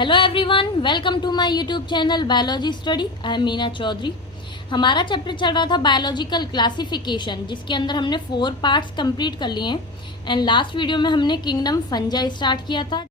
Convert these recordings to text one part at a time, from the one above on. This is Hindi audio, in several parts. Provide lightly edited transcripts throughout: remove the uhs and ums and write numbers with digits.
Hello everyone, welcome to my YouTube channel biology study. I am Meena Chaudhary. हमारा चैप्टर चल रहा था बायोलॉजिकल क्लासिफिकेशन, जिसके अंदर हमने 4 पार्ट्स कंप्लीट कर लिए हैं। एंड लास्ट वीडियो में हमने किंगडम फंजाई स्टार्ट किया था,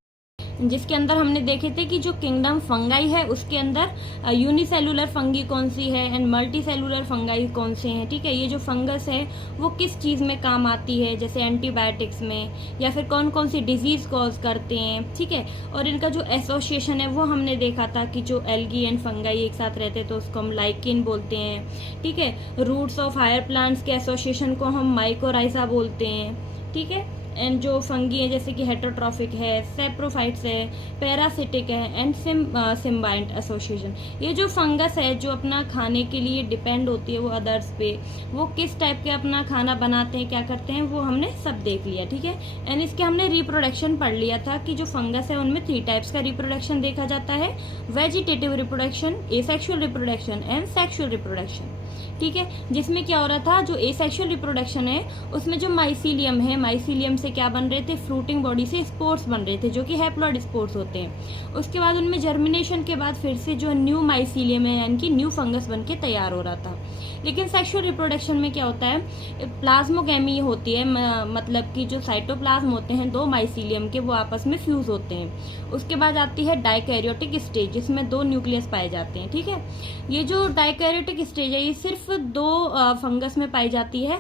जिसके अंदर हमने देखे थे कि जो किंगडम फंगाई है उसके अंदर यूनिसेलुलर फंगी कौन सी है एंड मल्टी सेलुलर फंगाई कौन से हैं। ठीक है, ये जो फंगस है वो किस चीज़ में काम आती है, जैसे एंटीबायोटिक्स में, या फिर कौन कौन सी डिजीज कॉज करते हैं। ठीक है, और इनका जो एसोसिएशन है वो हमने देखा था कि जो एल्गी एंड फंगाई एक साथ रहते तो उसको हम लाइकिन बोलते हैं। ठीक है, रूट्स ऑफ हायर प्लांट्स के एसोसिएशन को हम माइकोराइजा बोलते हैं। ठीक है, एंड जो फंगी है जैसे कि हेटरोट्रॉफिक है, सेप्रोफाइट्स है, पैरासिटिक है एंड सिम्बाइंट एसोसिएशन। ये जो फंगस है जो अपना खाने के लिए डिपेंड होती है वो अदर्स पे, वो किस टाइप के अपना खाना बनाते हैं, क्या करते हैं, वो हमने सब देख लिया। ठीक है, एंड इसके हमने रिप्रोडक्शन पढ़ लिया था कि जो फंगस है उनमें 3 टाइप्स का रिप्रोडक्शन देखा जाता है: vegetative reproduction, asexual reproduction and sexual reproduction. ठीक है, जिसमें क्या हो रहा था, जो एसेक्सुअल रिप्रोडक्शन है उसमें जो माइसीलियम है, माइसीलियम से क्या बन रहे थे, फ्रूटिंग बॉडी से स्पोर्स बन रहे थे जो कि हैप्लॉइड स्पोर्स होते हैं। उसके बाद उनमें जर्मिनेशन के बाद फिर से जो न्यू माइसीलियम है यानी कि न्यू फंगस बन के तैयार हो रहा था। लेकिन सेक्सुअल रिप्रोडक्शन में क्या होता है, प्लाज्मोगैमी होती है, मतलब कि जो साइटोप्लाज्म होते हैं 2 माइसीलियम के, वो आपस में फ्यूज होते हैं। उसके बाद आती है डाइकैरियोटिक स्टेज, जिसमें 2 न्यूक्लियस पाए जाते हैं। ठीक है, ये जो डाइकैरियोटिक स्टेज है ये सिर्फ 2 फंगस में पाई जाती है,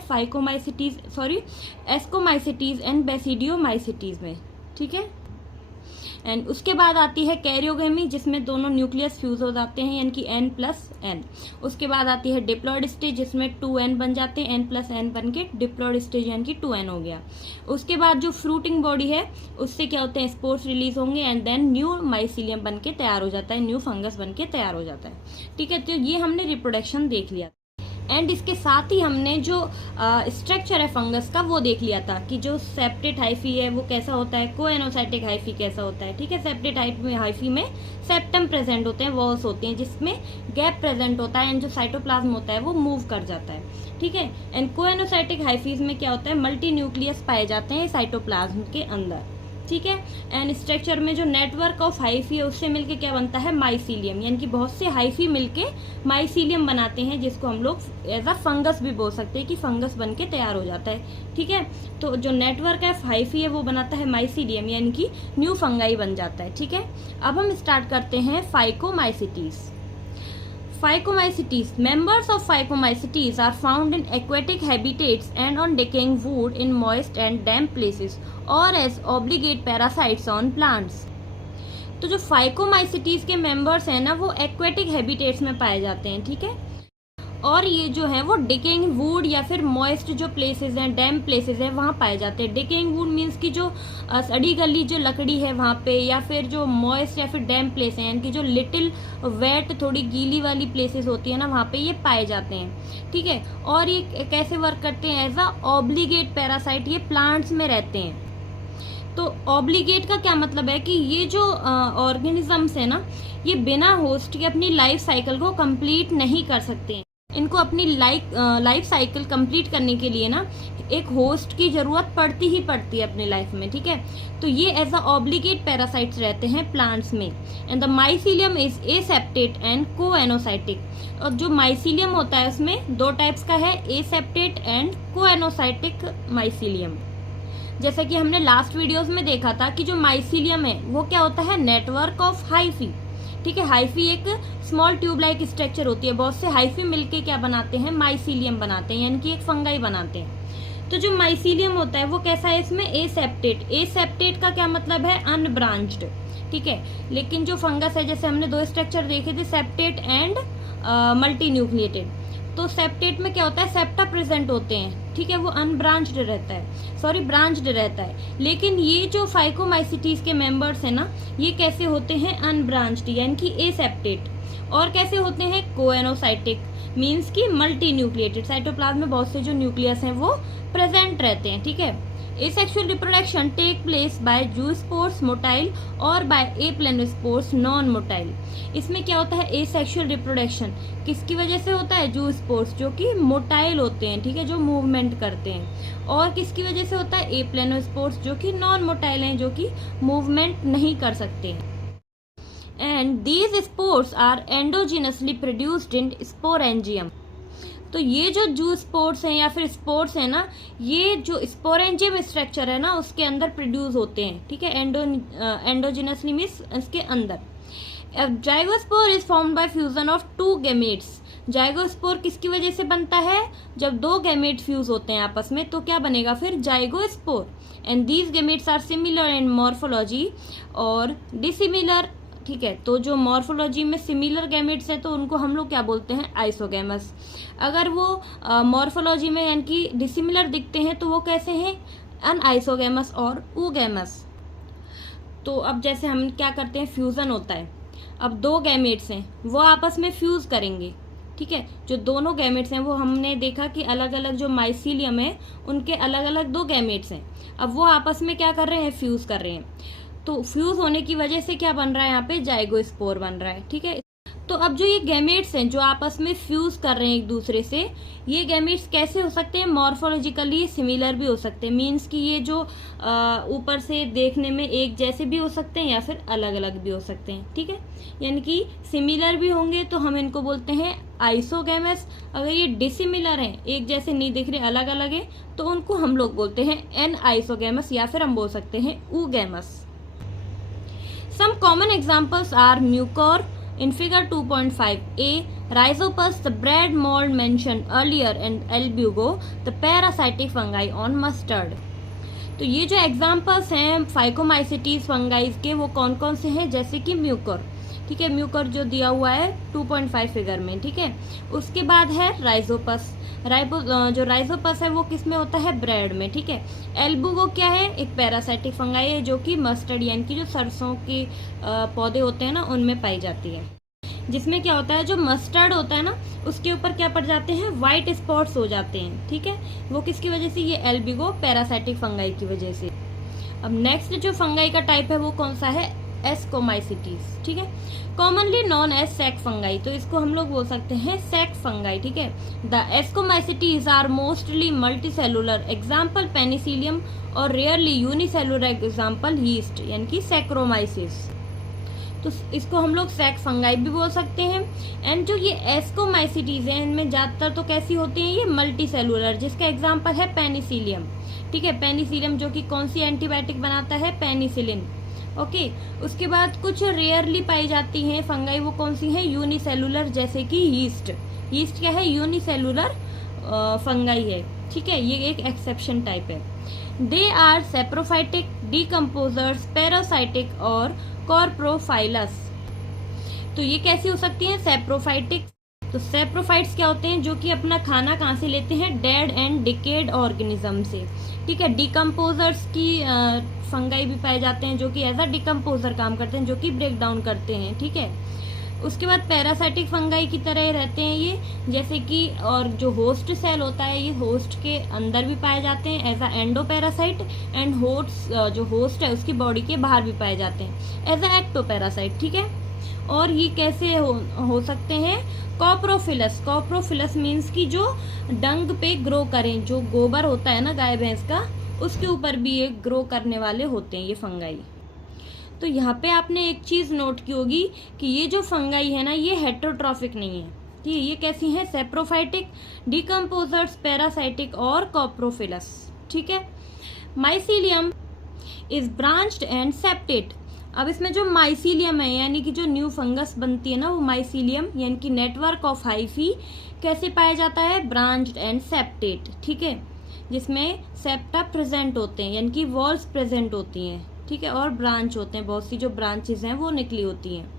एस्कोमाइसिटीज एंड बेसिडियोमाइसिटीज में। ठीक है, एंड उसके बाद आती है कैरियोगेमी, जिसमें दोनों न्यूक्लियस फ्यूज हो जाते हैं यानी कि N+N। उसके बाद आती है डिप्लॉइड स्टेज, जिसमें 2N बन जाते हैं, N+N बन के डिप्लॉइड स्टेज यानी कि 2N हो गया। उसके बाद जो फ्रूटिंग बॉडी है उससे क्या होते हैं, स्पोर्स रिलीज होंगे एंड देन न्यू माइसीलियम बन के तैयार हो जाता है, न्यू फंगस बन के तैयार हो जाता है। ठीक है, तो ये हमने रिप्रोडक्शन देख लिया एंड इसके साथ ही हमने जो स्ट्रक्चर है फंगस का वो देख लिया था कि जो सेप्टेट हाइफी है वो कैसा होता है, कोएनोसाइटिक हाइफी कैसा होता है। ठीक है, सेप्टेट हाइफी में सेप्टम प्रेजेंट होते हैं, वॉल्स होती हैं जिसमें गैप प्रेजेंट होता है एंड जो साइटोप्लाज्म होता है वो मूव कर जाता है। ठीक है, एंड कोएनोसाइटिक हाइफीज में क्या होता है, मल्टी न्यूक्लियस पाए जाते हैं साइटोप्लाज्म के अंदर। ठीक है, एंड स्ट्रक्चर में जो नेटवर्क ऑफ हाइफी है उससे मिलके क्या बनता है, माइसीलियम, यानी कि बहुत से हाइफी मिलके माइसीलियम बनाते हैं, जिसको हम लोग एज अ फंगस भी बोल सकते हैं कि फंगस बन के तैयार हो जाता है। ठीक है, तो जो नेटवर्क है हाइफी है वो बनाता है माइसीलियम, यानी कि न्यू फंगाई बन जाता है। ठीक है, अब हम स्टार्ट करते हैं phycomycetes. Phycomycetes. Members of Phycomycetes are found in aquatic habitats and on decaying wood in moist and damp places or as obligate parasites on plants. तो जो फाइकोमाइसिटीज के मेंबर्स हैं ना वो एक्वेटिक हैबिटेट्स में पाए जाते हैं। ठीक है, और ये जो है वो डिकेइंग वुड या फिर मॉइस्ट जो प्लेसेस हैं, डैम प्लेसेस हैं, वहाँ पाए जाते हैं। डिकेइंग वुड मीन्स की जो सड़ी गली जो लकड़ी है वहाँ पे, या फिर जो मॉइस्ट या फिर डैम प्लेस है यानी कि जो लिटिल वेट थोड़ी गीली वाली प्लेसेस होती है ना वहाँ पे ये पाए जाते हैं। ठीक है, और ये कैसे वर्क करते हैं, एज अ ऑब्लिगेट पैरासाइट, ये प्लांट्स में रहते हैं। तो ऑब्लिगेट का क्या मतलब है कि ये जो ऑर्गेनिजम्स है ना ये बिना होस्ट के अपनी लाइफ साइकिल को कंप्लीट नहीं कर सकते हैं। इनको अपनी लाइफ साइकिल कंप्लीट करने के लिए ना एक होस्ट की जरूरत पड़ती ही पड़ती है अपनी लाइफ में। ठीक है, तो ये एज अ ऑब्लिगेट पैरासाइट्स रहते हैं प्लांट्स में। And the mycelium is aseptate and coenocytic. और जो माइसीलियम होता है उसमें 2 टाइप्स का है, एसेप्टेट एंड कोएनोसाइटिक माइसीलियम। जैसा कि हमने लास्ट वीडियोस में देखा था कि जो माइसीलियम है वो क्या होता है, नेटवर्क ऑफ हाइफी। ठीक है, हाइफी एक स्मॉल ट्यूब लाइक स्ट्रक्चर होती है, बहुत से हाइफी मिलके क्या बनाते हैं, माइसीलियम बनाते हैं यानी कि एक फंगाई बनाते हैं। तो जो माइसीलियम होता है वो कैसा है, इसमें एसेप्टेट। एसेप्टेट का क्या मतलब है, अनब्रांच्ड। ठीक है, लेकिन जो फंगस है जैसे हमने 2 स्ट्रक्चर देखे थे, सेप्टेट एंड मल्टी न्यूक्लिएटेड। तो सेप्टेट में क्या होता है, सेप्टा प्रेजेंट होते हैं। ठीक है, वो अनब्रांच्ड रहता है, ब्रांच्ड रहता है। लेकिन ये जो फाइकोमाइसिटीज के मेंबर्स है ना ये कैसे होते हैं, अनब्रांच्ड यानी कि एसेप्टेट। और कैसे होते हैं, कोएनोसाइटिक, मीन्स की मल्टी न्यूक्लिएटेड, साइटोप्लाज्म में बहुत से जो न्यूक्लियस हैं वो प्रेजेंट रहते हैं। ठीक है, Asexual reproduction take place by zoospores motile और by aplanospores non motile। इसमें क्या होता है, एसेक्सुअल रिप्रोडक्शन किसकी वजह से होता है, जूस्पोर्स जो कि मोटाइल होते हैं, ठीक है, जो मूवमेंट करते हैं। और किसकी वजह से होता है, एप्लेनोस्पोर्स जो कि नॉन मोटाइल हैं, जो कि मूवमेंट नहीं कर सकते हैं। and these spores are endogenously produced in sporangium. तो ये जो स्पोर्स हैं या फिर स्पोर्स हैं ना, ये जो स्पोरेंजियम स्ट्रक्चर है ना उसके अंदर प्रोड्यूस होते हैं, ठीक है। एंडोजिनसली मीन्स इसके अंदर। Zygospore is formed by fusion of 2 gametes. Zygospore किसकी वजह से बनता है? जब 2 गैमेट फ्यूज होते हैं आपस में तो क्या बनेगा फिर? Zygospore. And these gametes are similar in morphology और डिसिमिलर, ठीक है। तो जो मॉर्फोलॉजी में सिमिलर गैमेट्स हैं तो उनको हम लोग क्या बोलते हैं? आइसोगैमस। अगर वो मॉर्फोलॉजी में यानी कि डिसिमिलर दिखते हैं तो वो कैसे हैं? अनआइसोगैमस और ऊगैमस। तो अब जैसे हम क्या करते हैं, फ्यूजन होता है, अब 2 गैमेट्स हैं वो आपस में फ्यूज करेंगे, ठीक है। जो दोनों गैमेट्स हैं वो हमने देखा कि अलग अलग जो माइसीलियम है उनके अलग अलग 2 गैमेट्स हैं, अब वो आपस में क्या कर रहे हैं? फ्यूज कर रहे हैं। तो फ्यूज होने की वजह से क्या बन रहा है? यहाँ पे जाइगोस्पोर बन रहा है, ठीक है। तो अब जो ये गैमेट्स हैं जो आपस में फ्यूज कर रहे हैं एक दूसरे से, ये गैमेट्स कैसे हो सकते हैं? मॉर्फोलॉजिकली सिमिलर भी हो सकते हैं, मीन्स कि ये जो ऊपर से देखने में एक जैसे भी हो सकते हैं या फिर अलग अलग भी हो सकते हैं, ठीक है। यानी कि सिमिलर भी होंगे तो हम इनको बोलते हैं आइसोगैमस। अगर ये डिसिमिलर हैं, एक जैसे नहीं दिख रहे, अलग अलग है, तो उनको हम लोग बोलते हैं एन आइसोगैमस या फिर हम बोल सकते हैं oogamous. Some common examples are mucor in figure 2.5a, Rhizopus, the bread mold mentioned earlier, and Albugo, the parasitic fungi on mustard. तो ये जो एग्जाम्पल्स हैं फाइकोमाइसिटीज फंगाइज के वो कौन कौन से हैं? जैसे कि म्यूकर, ठीक है। म्यूकर जो दिया हुआ है 2.5 फिगर में, ठीक है। उसके बाद है राइजोपस। जो राइजोपस है वो किस में होता है? ब्रेड में, ठीक है। एल्बुगो क्या है? एक पैरासाइटिक फंगाई है जो कि मस्टर्ड यानी कि जो सरसों के पौधे होते हैं ना उनमें पाई जाती है, जिसमें क्या होता है? जो मस्टर्ड होता है ना उसके ऊपर क्या पड़ जाते हैं? व्हाइट स्पॉट्स हो जाते हैं, ठीक है। वो किसकी वजह से? ये एल्बिगो पैरासाइटिक फंगाई की वजह से। अब नेक्स्ट जो फंगाई का टाइप है वो कौन सा है? एस्कोमाइसिटीज, ठीक है। Commonly known as sac fungi, तो इसको हम लोग बोल सकते हैं सैक फंगाई, ठीक है। The ascomycetes are mostly multicellular, example penicillium, और रेयरली यूनिसेलुलर, एग्जाम्पल यीस्ट यानी कि सैक्रोमाइसिस। तो इसको हम लोग सैक फंगाई भी बोल सकते हैं। एंड जो ये एस्कोमाइसिटीज है इनमें ज्यादातर तो कैसी होती हैं? ये मल्टी सेलुलर, जिसका एग्जाम्पल है पेनिसिलियम, ठीक है। पेनिसिलियम जो कि कौन सी एंटीबायोटिक बनाता है? Penicillin, okay. उसके बाद कुछ रेयरली पाई जाती हैं फंगाई, वो कौन सी हैं? यूनिसेलुलर, जैसे कि यीस्ट। यीस्ट क्या है? यूनिसेलुलर फंगाई है, ठीक है। ये एक एक्सेप्शन टाइप है। They are saprophytic, decomposers, parasitic और कॉर्प्रोफाइलस। तो ये कैसी हो सकती हैं? सेप्रोफाइटिक। तो सेप्रोफाइट्स क्या होते हैं? जो कि अपना खाना कहाँ से लेते हैं? डेड एंड डिकेड ऑर्गेनिज्म से, ठीक है। डिकम्पोजर्स की फंगाई भी पाए जाते हैं जो कि एज अ डिकम्पोजर काम करते हैं, जो कि ब्रेक डाउन करते हैं, ठीक है। उसके बाद पैरासाइटिक फंगाई की तरह रहते हैं ये, जैसे कि, और जो होस्ट सेल होता है ये होस्ट के अंदर भी पाए जाते हैं as a endoparasite, and host जो होस्ट है उसकी बॉडी के बाहर भी पाए जाते हैं एज अ एक्टोपैरासाइट, ठीक है। और ये कैसे हो सकते हैं? कॉप्रोफिलस। कॉप्रोफिलस मीन्स कि जो डंग पे ग्रो करें, जो गोबर होता है ना गाय भैंस का, उसके ऊपर भी ये ग्रो करने वाले होते हैं ये फंगाई। तो यहाँ पे आपने एक चीज नोट की होगी कि ये जो फंगाई है ना ये हेटेरोट्रॉफिक नहीं है, ठीक है। ये कैसी है? सेप्रोफाइटिक, डिकम्पोजर्स, पैरासाइटिक और कॉप्रोफिलस, ठीक है। Mycelium is branched and septate. अब इसमें जो माइसीलियम है यानी कि जो न्यू फंगस बनती है ना वो माइसीलियम यानी कि नेटवर्क ऑफ हाइफी कैसे पाया जाता है? ब्रांच्ड एंड सेप्टेट, ठीक है। जिसमें सेप्टा प्रेजेंट होते हैं यानी कि वॉल्स प्रेजेंट होती हैं, ठीक है, और ब्रांच होते हैं, बहुत सी जो ब्रांचेस हैं वो निकली होती हैं।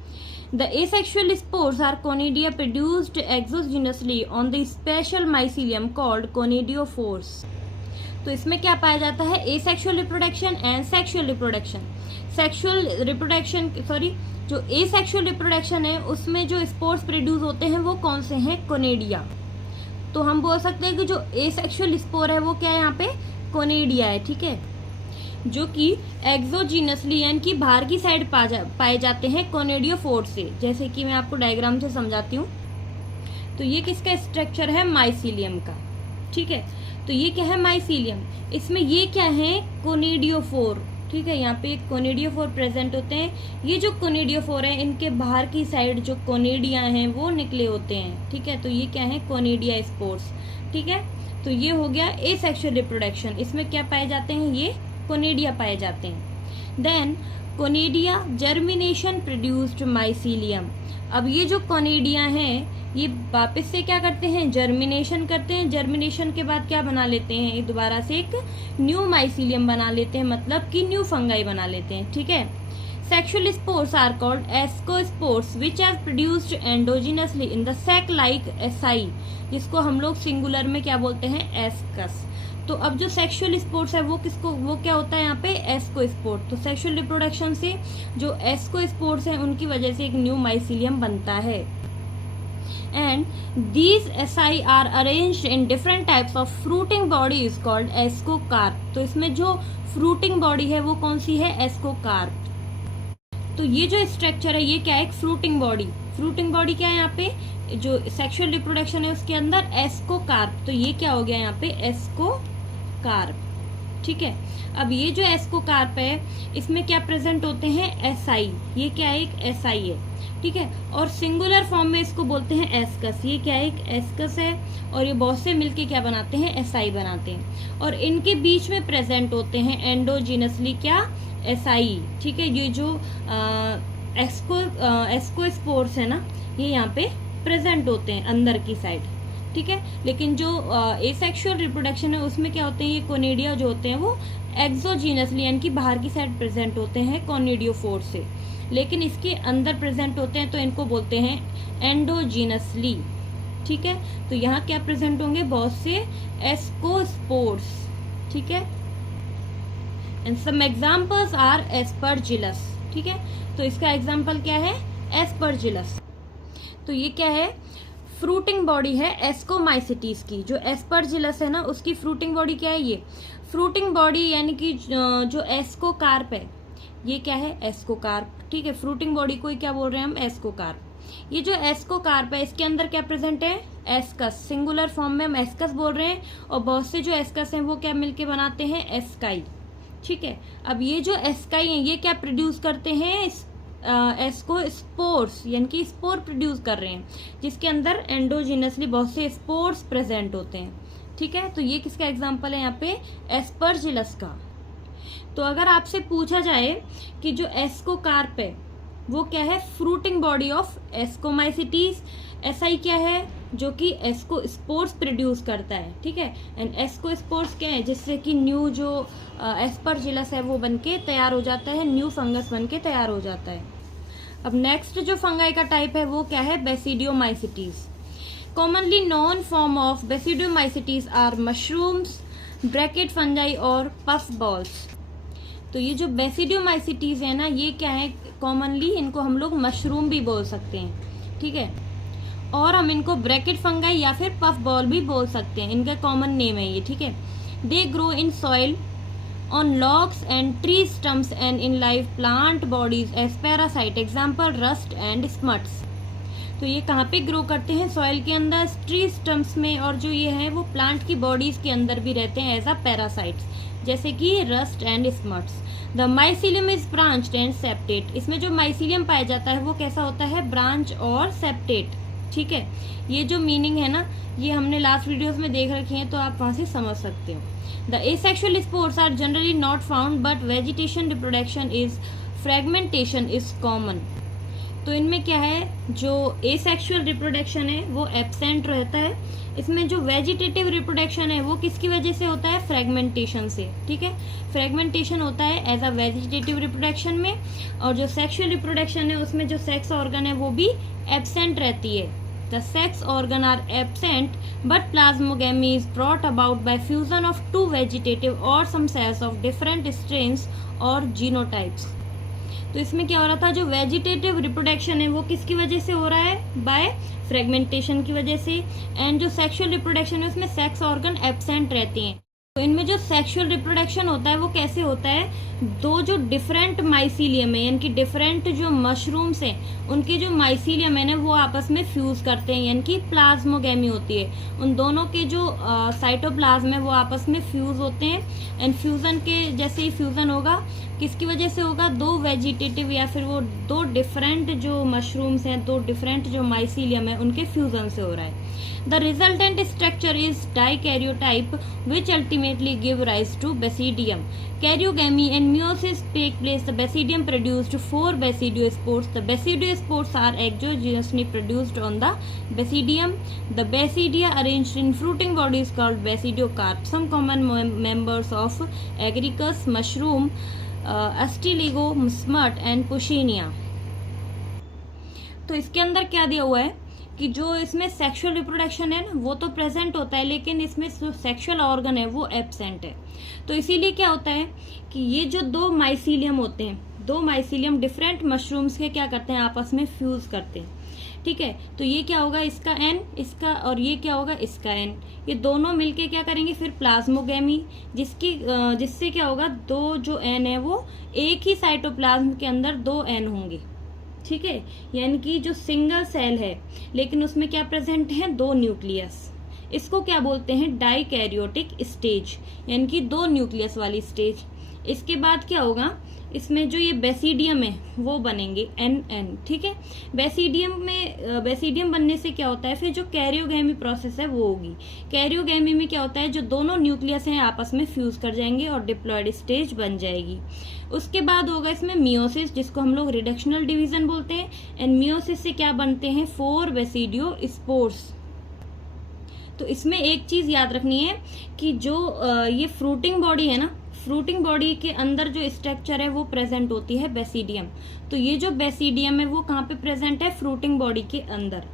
The asexual spores are conidia produced exogenously on the special mycelium called conidiophores. तो इसमें क्या पाया जाता है? Asexual reproduction and sexual reproduction. Sexual reproduction जो एसेक्सुअल रिप्रोडक्शन है उसमें जो स्पोर्स प्रोड्यूस होते हैं वो कौन से हैं? कोनेडिया। तो हम बोल सकते हैं कि जो एसेक्सुअल स्पोर है वो क्या है? यहाँ पे कोनेडिया है, ठीक है, जो कि एक्सोजीनसली यानी कि बाहर की साइड पाए जाते हैं कोनेडियोफोर से। जैसे कि मैं आपको डायग्राम से समझाती हूँ। तो ये किसका स्ट्रक्चर है? माइसीलियम का, ठीक है। तो ये क्या है? माइसीलियम। इसमें ये क्या है? कोनेडियोफोर, ठीक है, यहाँ पे कोनिडियोफोर प्रेजेंट होते हैं। ये जो कोनिडियोफोर है, इनके बाहर की साइड जो कोनिडिया हैं वो निकले होते हैं। ठीक है, तो ये क्या है, कोनिडिया स्पोर्स। ठीक है, तो ये हो गया एसेक्सुअल रिप्रोडक्शन। इसमें क्या पाए जाते हैं, ये कोनिडिया पाए जाते हैं। Then conidia germination produced mycelium. अब ये जो कोनिडिया हैं ये वापस से क्या करते हैं, जर्मिनेशन करते हैं। जर्मिनेशन के बाद क्या बना लेते हैं, दोबारा से एक न्यू माइसीलियम बना लेते हैं, मतलब कि न्यू फंगाई बना लेते हैं। ठीक है, sexual spores are called ascospores which are produced endogenously in the sac like asci, जिसको हम लोग सिंगुलर में क्या बोलते हैं, एस्कस। तो अब जो सेक्सुअल स्पोर्ट्स है वो क्या होता है यहाँ पे, एस्कोस्पोर्ट। तो सेक्सुअल रिप्रोडक्शन से जो एस्कोस्पोर्ट्स हैं उनकी वजह से एक न्यू माइसीलियम बनता है। And these asci are arranged in different types of fruiting body is called ascocarp. तो इसमें जो फ्रूटिंग बॉडी है वो कौन सी है, एस्कोकार्प। तो ये जो स्ट्रक्चर है ये क्या है, एक फ्रूटिंग बॉडी। फ्रूटिंग बॉडी क्या है यहाँ पे, जो सेक्सुअल रिप्रोडक्शन है उसके अंदर एस्कोकार्प। तो ये क्या हो गया यहाँ पे, एस्कोकार्प। ठीक है, अब ये जो एस्कोकार्प है इसमें क्या प्रेजेंट होते हैं, एसआई। ये क्या है, एक एसआई है। ठीक है, और सिंगुलर फॉर्म में इसको बोलते हैं एस्कस। ये क्या है, एक एस्कस है, और ये बहुत से मिलके क्या बनाते हैं, एसआई बनाते हैं। और इनके बीच में प्रेजेंट होते हैं एंडोजिनसली क्या, एसआई। ठीक है, ये जो एस्कोस्पोर्स है ना, ये यहाँ पे प्रेजेंट होते हैं अंदर की साइड। ठीक है, लेकिन जो एसेक्सुअल रिप्रोडक्शन है उसमें क्या होते हैं, ये कोनिडिया जो होते हैं वो एक्सोजीनसली यानी कि बाहर की साइड प्रेजेंट होते हैं कोनिडियोफोर से, लेकिन इसके अंदर प्रेजेंट होते हैं तो इनको बोलते हैं एंडोजीनसली। ठीक है, तो यहाँ क्या प्रेजेंट होंगे, बहुत से एस्कोस्पोर्स। ठीक है, and some examples are aspergillus. ठीक है, तो इसका एग्जांपल क्या है, एस्परजिलस। तो ये क्या है, फ्रूटिंग बॉडी है एस्कोमाइसिटीज की। जो एस्परजिलस है ना उसकी फ्रूटिंग बॉडी क्या है, ये फ्रूटिंग बॉडी यानी कि जो एस्कोकार्प है ये क्या है, एस्कोकार्प। ठीक है, फ्रूटिंग बॉडी को ही क्या बोल रहे हैं हम, एस्कोकार्प। ये जो एस्कोकार्प है इसके अंदर क्या प्रेजेंट है, एस्कस। सिंगुलर फॉर्म में हम एस्कस बोल रहे हैं, और बहुत से जो एस्कस हैं वो क्या मिलके बनाते हैं, एस्काई। ठीक है, अब ये जो एस्काई हैं ये क्या प्रोड्यूस करते हैं, एस्कोस्पोर्स यानी कि स्पोर प्रोड्यूस कर रहे हैं, जिसके अंदर एंडोजिनसली बहुत से स्पोर्स प्रेजेंट होते हैं। ठीक है, तो ये किसका एग्जांपल है यहाँ पे, एस्परजिलस का। तो अगर आपसे पूछा जाए कि जो एस्कोकार्प है वो क्या है, fruiting body of ascomycetes. SI क्या है, जो कि एस्कोस्पोर्स प्रोड्यूस करता है। ठीक है, एंड एस्कोस्पोर्स क्या है, जिससे कि न्यू जो एस्परजिलस है वो बनके तैयार हो जाता है, न्यू फंगस बनके तैयार हो जाता है। अब नेक्स्ट जो फंगाई का टाइप है वो क्या है, basidiomycetes. Commonly known form of basidiomycetes are mushrooms, bracket fungi और पफ बॉल्स। तो ये जो बेसिडियोमाइसिटीज है ना ये क्या है, कॉमनली इनको हम लोग मशरूम भी बोल सकते हैं। ठीक है, और हम इनको ब्रैकेट फंगाई या फिर पफ बॉल भी बोल सकते हैं, इनका कॉमन नेम है ये। ठीक है, they grow in soil on logs and tree stumps and in live plant bodies as parasite, example rust and smuts। तो ये कहाँ पे ग्रो करते हैं, सॉइल के अंदर, ट्री स्टम्प्स में, और जो ये है वो प्लांट की बॉडीज के अंदर भी रहते हैं एज अ पैरासाइट्स, जैसे कि rust and smuts. The mycelium is branched and septate. इसमें जो माइसीलियम पाया जाता है वो कैसा होता है, ब्रांच और सेप्टेट। ठीक है, ये जो मीनिंग है ना ये हमने लास्ट वीडियोस में देख रखी है, तो आप वहाँ से समझ सकते हो। The asexual spores are generally not found, but vegetation reproduction is fragmentation is common। तो इनमें क्या है, जो asexual reproduction है वो एब्सेंट रहता है। इसमें जो वेजिटेटिव रिप्रोडक्शन है वो किसकी वजह से होता है, फ्रेगमेंटेशन से। ठीक है, फ्रेगमेंटेशन होता है एज अ वेजिटेटिव रिप्रोडक्शन में, और जो सेक्सुअल रिप्रोडक्शन है उसमें जो सेक्स ऑर्गन है वो भी एब्सेंट रहती है। The sex organ are absent, but plasmogamy is brought about by fusion of two vegetative or some cells of different strains or genotypes। तो इसमें क्या हो रहा था, जो वेजिटेटिव रिप्रोडक्शन है वो किसकी वजह से हो रहा है, बाय फ्रेगमेंटेशन की वजह से। एंड जो सेक्सुअल रिप्रोडक्शन है उसमें सेक्स ऑर्गन एब्सेंट रहती हैं। तो इनमें जो सेक्सुअल रिप्रोडक्शन होता है वो कैसे होता है, दो जो डिफरेंट माइसीलियम है यानी कि डिफरेंट जो मशरूम्स हैं उनके जो माइसीलियम है ना वो आपस में फ्यूज करते हैं यानी कि प्लाज्मोगेमी होती है। उन दोनों के जो साइटोप्लाज्म है वो आपस में फ्यूज होते हैं। एंड फ्यूजन के जैसे ही फ्यूजन होगा किसकी वजह से होगा, दो वेजिटेटिव या फिर वो दो डिफरेंट जो मशरूम्स हैं, दो डिफरेंट जो माइसीलियम है उनके फ्यूजन से हो रहा है। The resultant structure is dikaryotype, which ultimately give rise to basidium. Karyogamy and meiosis take place. The basidium produced 4 basidiospores. The basidiospores are exogenously produced on the basidium. The basidia arranged in fruiting body is called basidiocarp. Some common members of Agaricus mushroom, Astyligo, smut and Puccinia. तो इसके अंदर क्या दिया हुआ है कि जो इसमें सेक्सुअल रिप्रोडक्शन है ना वो तो प्रेजेंट होता है, लेकिन इसमें जो सेक्सुअल ऑर्गन है वो एब्सेंट है। तो इसीलिए क्या होता है कि ये जो दो माइसीलियम होते हैं, दो माइसीलियम डिफरेंट मशरूम्स के क्या करते हैं, आपस में फ्यूज करते हैं। ठीक है, तो ये क्या होगा, इसका एन, इसका, और ये क्या होगा, इसका एन, ये दोनों मिलके क्या करेंगे फिर प्लाज्मोगेमी, जिससे क्या होगा, दो जो एन है वो एक ही साइटोप्लाज्म के अंदर दो एन होंगे। ठीक है, यानी कि जो सिंगल सेल है लेकिन उसमें क्या प्रेजेंट है, दो न्यूक्लियस। इसको क्या बोलते हैं, डाइकैरियोटिक स्टेज, यानी कि दो न्यूक्लियस वाली स्टेज। इसके बाद क्या होगा, इसमें जो ये बेसिडियम है वो बनेंगे एन एन। ठीक है, बेसिडियम बनने से क्या होता है, फिर जो कैरियोगेमी प्रोसेस है वो होगी। कैरियोगेमी में क्या होता है, जो दोनों न्यूक्लियस हैं आपस में फ्यूज कर जाएंगे और डिप्लॉयड स्टेज बन जाएगी। उसके बाद होगा इसमें मियोसिस, जिसको हम लोग रिडक्शनल डिवीजन बोलते हैं। एंड मियोसिस से क्या बनते हैं, 4 बेसिडियो स्पोर्स। तो इसमें एक चीज याद रखनी है कि जो ये फ्रूटिंग बॉडी है ना, फ्रूटिंग बॉडी के अंदर जो स्ट्रक्चर है वो प्रेजेंट होती है बेसिडियम। तो ये जो बेसिडियम है वो कहाँ पे प्रेजेंट है, फ्रूटिंग बॉडी के अंदर।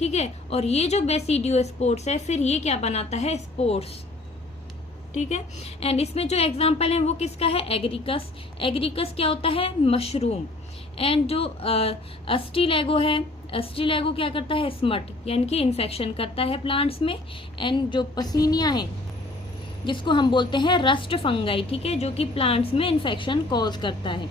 ठीक है, और ये जो बेसिडियो स्पोर्स है फिर ये क्या बनाता है, स्पोर्स। ठीक है, एंड इसमें जो एग्जांपल है वो किसका है, एग्रिकस। एग्रिकस क्या होता है, मशरूम। एंड जो अस्टिलेगो है, अस्टिलेगो क्या करता है, स्मट, यानी कि इन्फेक्शन करता है प्लांट्स में। एंड जो पसीनिया है जिसको हम बोलते हैं रस्ट फंगाई, ठीक है, जो कि प्लांट्स में इन्फेक्शन कॉज करता है।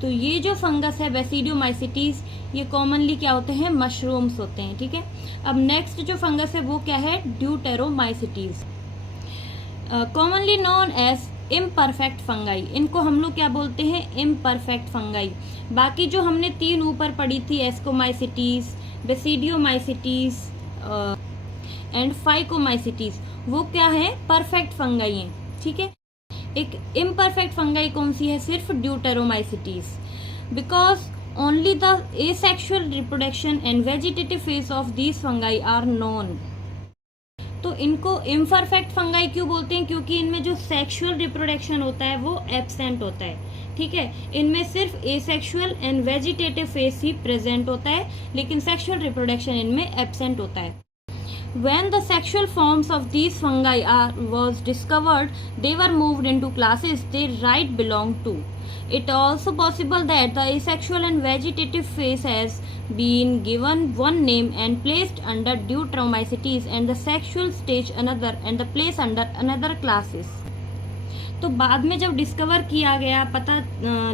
तो ये जो फंगस है बेसिडियोमाइसिटीज, ये कॉमनली क्या होते हैं, मशरूम्स होते हैं। ठीक है, अब नेक्स्ट जो फंगस है वो क्या है, deuteromycetes, commonly known as imperfect fungi. इनको हम लोग क्या बोलते हैं, इम्परफेक्ट फंगाई। बाकी जो हमने 3 ऊपर पढ़ी थी, एस्कोमाइसिटीज, बेसिडियोमाइसिटीज एंड फाइकोमाइसिटीज, वो क्या है, परफेक्ट फंगाई है। ठीक है, एक इम्परफेक्ट फंगाई कौन सी है, सिर्फ deuteromycetes, because only the asexual reproduction and vegetative phase of these fungi are known. तो इनको इम्परफेक्ट फंगाई क्यों बोलते हैं, क्योंकि इनमें जो सेक्सुअल रिप्रोडक्शन होता है वो एब्सेंट होता है। ठीक है, इनमें सिर्फ asexual and vegetative phase he present होता है, लेकिन सेक्सुअल रिप्रोडक्शन इनमें एब्सेंट होता है। When the sexual forms of these fungi was discovered, they were moved into classes they right belong to. It also possible that the asexual and vegetative phase has been given one name and placed under deuteromycetes, and the sexual stage another, and the place under another classes. तो बाद में जब डिस्कवर किया गया, पता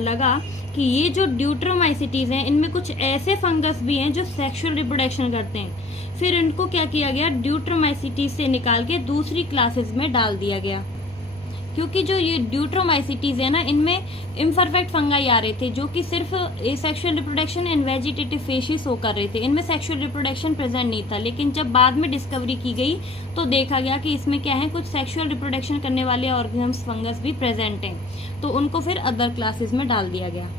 लगा कि ये जो ड्यूटेरोमाइसिटीज हैं इनमें कुछ ऐसे फंगस भी हैं जो सेक्सुअल रिप्रोडक्शन करते हैं। फिर इनको क्या किया गया, ड्यूटेरोमाइसिटीज से निकाल के दूसरी क्लासेस में डाल दिया गया, क्योंकि जो ये ड्यूटेरोमाइसिटीज है ना, इनमें इम्परफेक्ट फंगाई आ रहे थे जो कि सिर्फ asexual reproduction and vegetative phase he show कर रहे थे। इनमें सेक्सुअल रिप्रोडक्शन प्रेजेंट नहीं था, लेकिन जब बाद में डिस्कवरी की गई तो देखा गया कि इसमें क्या है, कुछ सेक्सुअल रिप्रोडक्शन करने वाले ऑर्गेनिम्स, फंगस भी प्रेजेंट हैं, तो उनको फिर अदर क्लासेस में डाल दिया गया।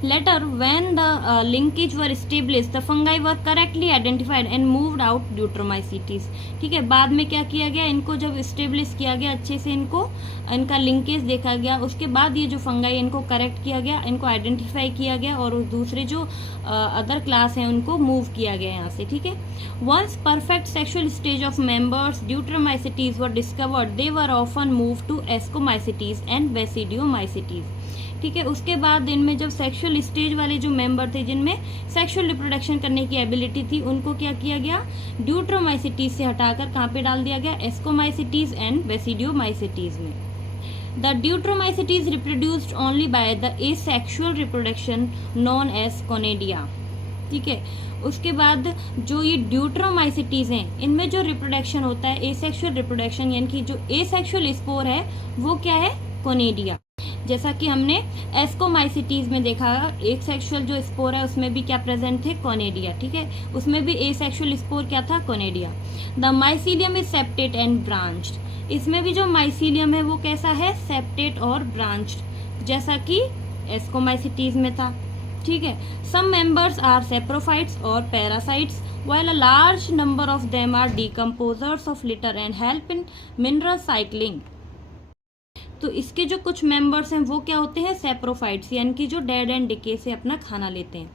Later, when the linkage were established, the fungi were correctly identified and moved out deuteromycetes. ठीक है, बाद में क्या किया गया, इनको जब स्टेब्लिश किया गया अच्छे से, इनका लिंकेज देखा गया, उसके बाद ये जो फंगाई इनको करेक्ट किया गया, इनको आइडेंटिफाई किया गया और दूसरे जो अदर क्लास हैं उनको मूव किया गया यहाँ से। ठीक है, once perfect sexual stage of members deuteromycetes were discovered, they were often move to ascomycetes and basidiomycetes. ठीक है। उसके बाद इनमें जब सेक्सुअल स्टेज वाले जो मेंबर थे जिनमें सेक्सुअल रिप्रोडक्शन करने की एबिलिटी थी, उनको क्या किया गया, ड्यूट्रोमाइसिटीज से हटाकर कहाँ पे डाल दिया गया, एस्कोमाइसिटीज एंड बेसिडियोमाइसिटीज में। The Deuteromycetes reproduced only by the asexual reproduction known as conidia। ठीक है। उसके बाद जो ये ड्यूट्रोमाइसिटीज हैं, इनमें जो रिप्रोडक्शन होता है एसेक्सुअल रिप्रोडक्शन, यानी कि जो एसेक्सुअल स्पोर है वो क्या है, कोनेडिया। जैसा कि हमने एस्कोमाइसिटीज में देखा, एक सेक्सुअल जो स्पोर है उसमें भी क्या प्रेजेंट थे, कोनेडिया। ठीक है, उसमें भी एसेक्सुअल स्पोर क्या था, conidia. The mycelium is septate and branched. इसमें भी जो माइसीलियम है वो कैसा है, सेप्टेट और ब्रांच्ड, जैसा कि एस्कोमाइसिटीज में था। ठीक है। सम मेंबर्स आर सेप्रोफाइट्स और parasites while a large number of them are decomposers of litter and help in mineral cycling। तो इसके जो कुछ मेंबर्स हैं वो क्या होते हैं, सेप्रोफाइट्स, यानी कि जो डेड एंड डिके से अपना खाना लेते हैं,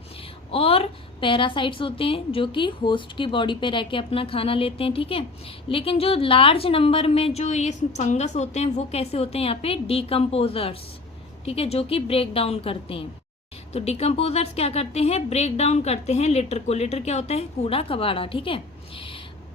और पैरासाइट्स होते हैं जो कि होस्ट की बॉडी पे रह के अपना खाना लेते हैं। ठीक है। लेकिन जो लार्ज नंबर में जो ये फंगस होते हैं वो कैसे होते हैं, यहाँ पे डिकम्पोजर्स। ठीक है, जो कि ब्रेक डाउन करते हैं। तो डिकम्पोजर्स क्या करते हैं, ब्रेक डाउन करते हैं लिटर को। लिटर क्या होता है, कूड़ा कबाड़ा। ठीक है।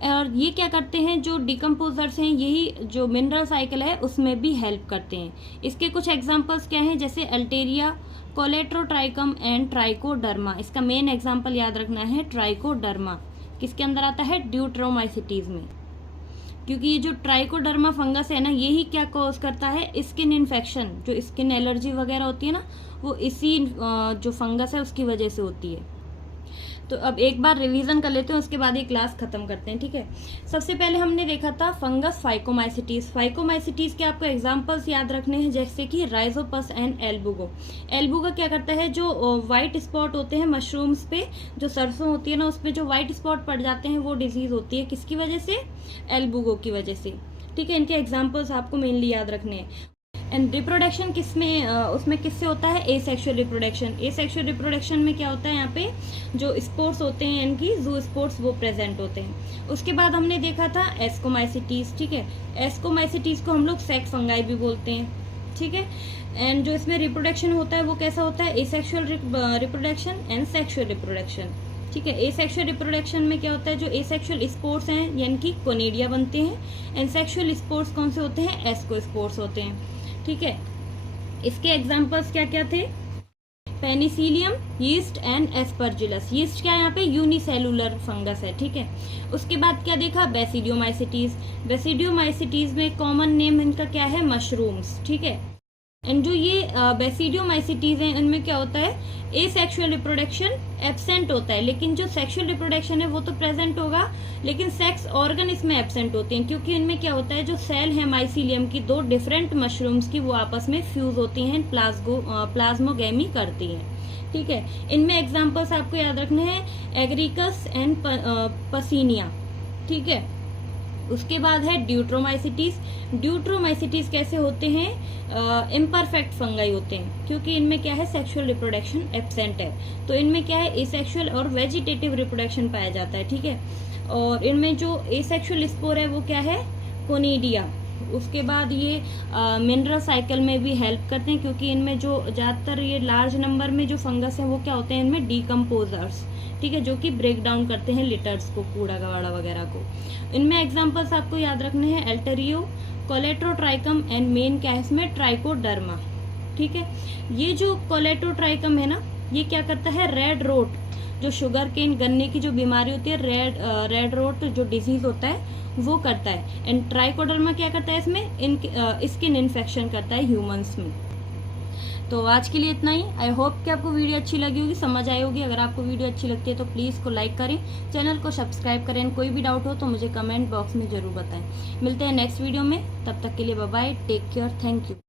और ये क्या करते हैं, जो डिकम्पोजर्स हैं, यही जो मिनरल साइकिल है उसमें भी हेल्प करते हैं। इसके कुछ एग्जांपल्स क्या हैं, जैसे अल्टेरिया, कोलेट्रोट्राइकम एंड ट्राइकोडर्मा। इसका मेन एग्जांपल याद रखना है, ट्राइकोडर्मा किसके अंदर आता है, ड्यूट्रोमाइसिटीज में, क्योंकि ये जो ट्राइकोडर्मा फंगस है ना, यही क्या कॉज करता है, स्किन इन्फेक्शन, जो स्किन एलर्जी वगैरह होती है ना, वो इसी जो फंगस है उसकी वजह से होती है। तो अब एक बार रिवीजन कर लेते हैं, उसके बाद ये क्लास खत्म करते हैं। ठीक है। सबसे पहले हमने देखा था फंगस फाइकोमाइसिटीज। फाइकोमाइसिटीज के आपको एग्जांपल्स याद रखने हैं, जैसे कि राइजोपस एंड एल्बुगो। एल्बुगो क्या करता है, जो व्हाइट स्पॉट होते हैं मशरूम्स पे, जो सरसों होती है ना उस पे जो व्हाइट स्पॉट पड़ जाते हैं, वो डिजीज होती है किसकी वजह से, एल्बुगो की वजह से। ठीक है। इनके एग्जाम्पल्स आपको मेनली याद रखने हैं। एंड रिप्रोडक्शन किसमें, उसमें किससे होता है, एसेक्सुअल रिप्रोडक्शन। एसेक्सुअल रिप्रोडक्शन में क्या होता है, यहाँ पे जो स्पोर्स होते हैं इनकी, जू स्पोर्स, वो प्रेजेंट होते हैं। उसके बाद हमने देखा था एस्कोमाइसिटीज। ठीक है। एस्कोमाइसिटीज को हम लोग सेक्स फंगाई भी बोलते हैं। ठीक है। एंड जो इसमें रिप्रोडक्शन होता है वो कैसा होता है, asexual reproduction and sexual reproduction. ठीक है। एसेक्सुअल रिप्रोडक्शन में क्या होता है, जो एसेक्सुअल स्पोर्स हैं यानी कि कोनेडिया बनते हैं, एंड सेक्सुअल स्पोर्स कौन से होते हैं, एस्कोस्पोर्स होते हैं। ठीक है। इसके एग्जांपल्स क्या क्या थे, Penicillium, yeast and Aspergillus. Yeast क्या है, यहाँ पे यूनिसेलुलर फंगस है। ठीक है। उसके बाद क्या देखा, बेसिडियोमाइसिटीज। बेसिडियोमाइसिटीज में कॉमन नेम इनका क्या है, मशरूम्स। ठीक है। एंड जो ये बेसिडियोमाइसिटीज हैं इनमें क्या होता है, एसेक्सुअल रिप्रोडक्शन एब्सेंट होता है, लेकिन जो सेक्सुअल रिप्रोडक्शन है वो तो प्रेजेंट होगा, लेकिन सेक्स ऑर्गन इसमें एब्सेंट होते हैं, क्योंकि इनमें क्या होता है, जो सेल है माइसीलियम की, दो डिफरेंट मशरूम्स की, वो आपस में फ्यूज होती हैं, प्लाज्मोगेमी करती हैं। ठीक है। इनमें एग्जाम्पल्स आपको याद रखने हैं, एग्रीकस एंड पसीनिया। ठीक है। उसके बाद है ड्यूट्रोमाइसिटीज। ड्यूट्रोमाइसिटीज कैसे होते हैं, इम्परफेक्ट फंगाई होते हैं, क्योंकि इनमें क्या है, सेक्सुअल रिप्रोडक्शन एब्सेंट है। तो इनमें क्या है, एसेक्सुअल और वेजिटेटिव रिप्रोडक्शन पाया जाता है। ठीक है। और इनमें जो एसेक्सुअल स्पोर है वो क्या है, कोनिडिया। उसके बाद ये मिनरल साइकिल में भी हेल्प करते हैं, क्योंकि इनमें जो ज़्यादातर ये लार्ज नंबर में जो फंगस है वो क्या होते हैं, इनमें डिकम्पोजर्स। ठीक है, जो कि ब्रेक डाउन करते हैं लिटर्स को, कूड़ा कबाड़ा वगैरह को। इनमें एग्जांपल्स आपको याद रखने हैं, एल्टेरियो, कोलेट्रोट्राइकम एंड मेन क्या है इसमें, ट्राइकोडर्मा। ठीक है। ये जो कोलेट्रोट्राइकम है ना, ये क्या करता है, रेड रोट, जो शुगर केन गन्ने की जो बीमारी होती है, रेड रोट जो डिजीज होता है वो करता है। एंड ट्राइकोडर्मा क्या करता है इसमें, स्किन इन्फेक्शन करता है ह्यूमंस में। तो आज के लिए इतना ही। आई होप कि आपको वीडियो अच्छी लगी होगी, समझ आई होगी। अगर आपको वीडियो अच्छी लगती है तो प्लीज़ इसको लाइक करें, चैनल को सब्सक्राइब करें। कोई भी डाउट हो तो मुझे कमेंट बॉक्स में ज़रूर बताएं। मिलते हैं नेक्स्ट वीडियो में, तब तक के लिए bye bye, take care, thank you.